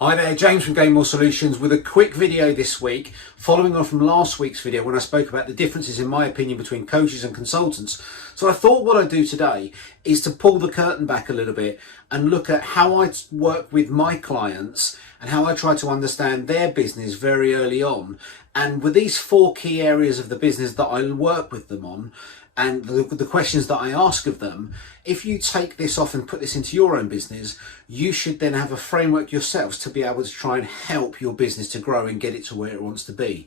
Hi there, James from Gain More Solutions with a quick video this week, following on from last week's video when I spoke about the differences in my opinion between coaches and consultants. So I thought what I'd do today is to pull the curtain back a little bit and look at how I work with my clients and how I try to understand their business very early on. And with these four key areas of the business that I work with them on, and the questions that I ask of them, if you take this off and put this into your own business, you should then have a framework yourselves to be able to try and help your business to grow and get it to where it wants to be.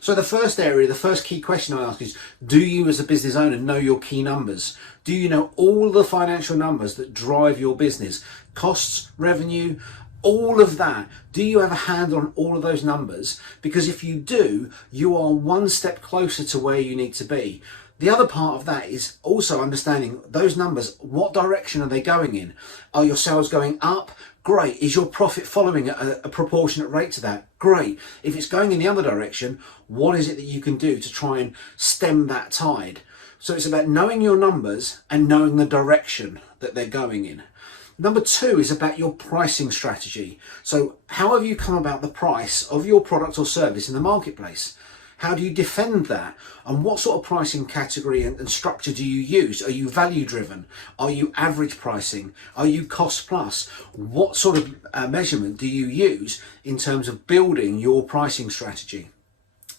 So the first area, the first key question I ask is, do you as a business owner know your key numbers? Do you know all the financial numbers that drive your business? Costs, revenue, all of that. Do you have a hand on all of those numbers? Because if you do, you are one step closer to where you need to be. The other part of that is also understanding those numbers. What direction are they going in? Are your sales going up? Great. Is your profit following a proportionate rate to that? Great. If it's going in the other direction, what is it that you can do to try and stem that tide? So it's about knowing your numbers and knowing the direction that they're going in. Number two is about your pricing strategy. So how have you come about the price of your product or service in the marketplace? How do you defend that? And what sort of pricing category and structure do you use? Are you value driven? Are you average pricing? Are you cost plus? What sort of measurement do you use in terms of building your pricing strategy?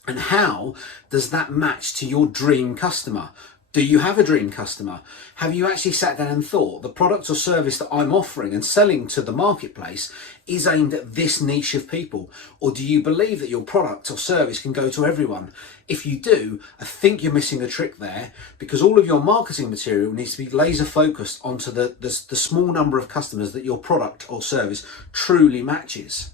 And how does that match to your dream customer? Do you have a dream customer? Have you actually sat down and thought the product or service that I'm offering and selling to the marketplace is aimed at this niche of people? Or do you believe that your product or service can go to everyone? If you do, I think you're missing a trick there, because all of your marketing material needs to be laser focused onto the small number of customers that your product or service truly matches.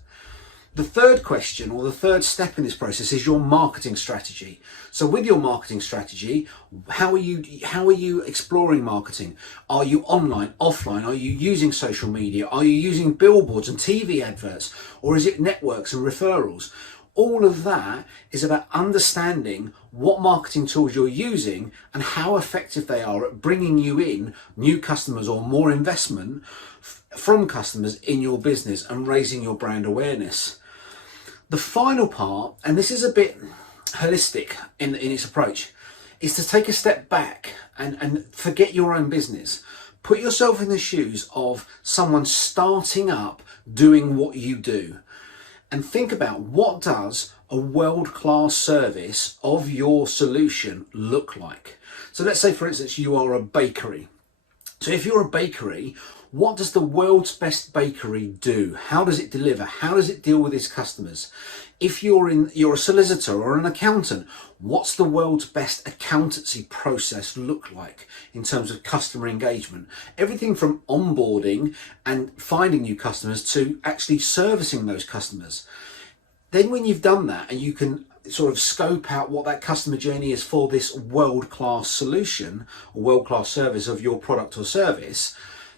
The third question, or the third step in this process, is your marketing strategy. So with your marketing strategy, how are you exploring marketing? Are you online, offline? Are you using social media? Are you using billboards and TV adverts? Or is it networks and referrals? All of that is about understanding what marketing tools you're using and how effective they are at bringing you in new customers or more investment from customers in your business and raising your brand awareness. The final part, and this is a bit holistic in its approach, is to take a step back and forget your own business. Put yourself in the shoes of someone starting up doing what you do, and think about, what does a world-class service of your solution look like? So let's say, for instance, you are a bakery. So if you're a bakery, what does the world's best bakery do? How does it deliver? How does it deal with its customers? If you're a solicitor or an accountant, what's the world's best accountancy process look like in terms of customer engagement? Everything from onboarding and finding new customers to actually servicing those customers. Then when you've done that and you can sort of scope out what that customer journey is for this world-class solution or world-class service of your product or service,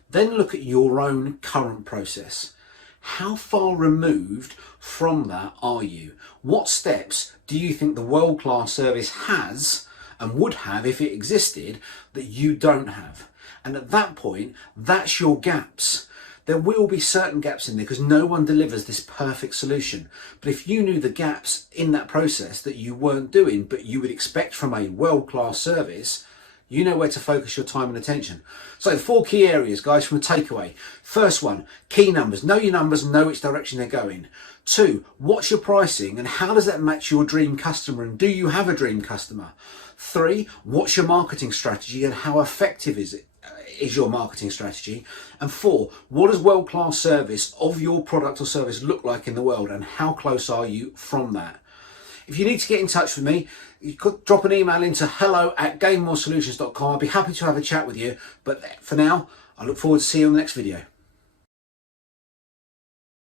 then look at your own current process. How far removed from that are you? What steps do you think the world-class service has and would have if it existed that you don't have? And at that point, that's your gaps. There will be certain gaps in there because no one delivers this perfect solution. But if you knew the gaps in that process that you weren't doing, but you would expect from a world-class service, you know where to focus your time and attention. So the four key areas, guys, from a takeaway. First one, key numbers. Know your numbers, know which direction they're going. Two, what's your pricing and how does that match your dream customer, and do you have a dream customer? Three, what's your marketing strategy and how effective is your marketing strategy? And four, what does world-class service of your product or service look like in the world, and how close are you from that? If you need to get in touch with me, you could drop an email into hello@gainmoresolutions.com. I'll be happy to have a chat with you. But for now, I look forward to seeing you on the next video.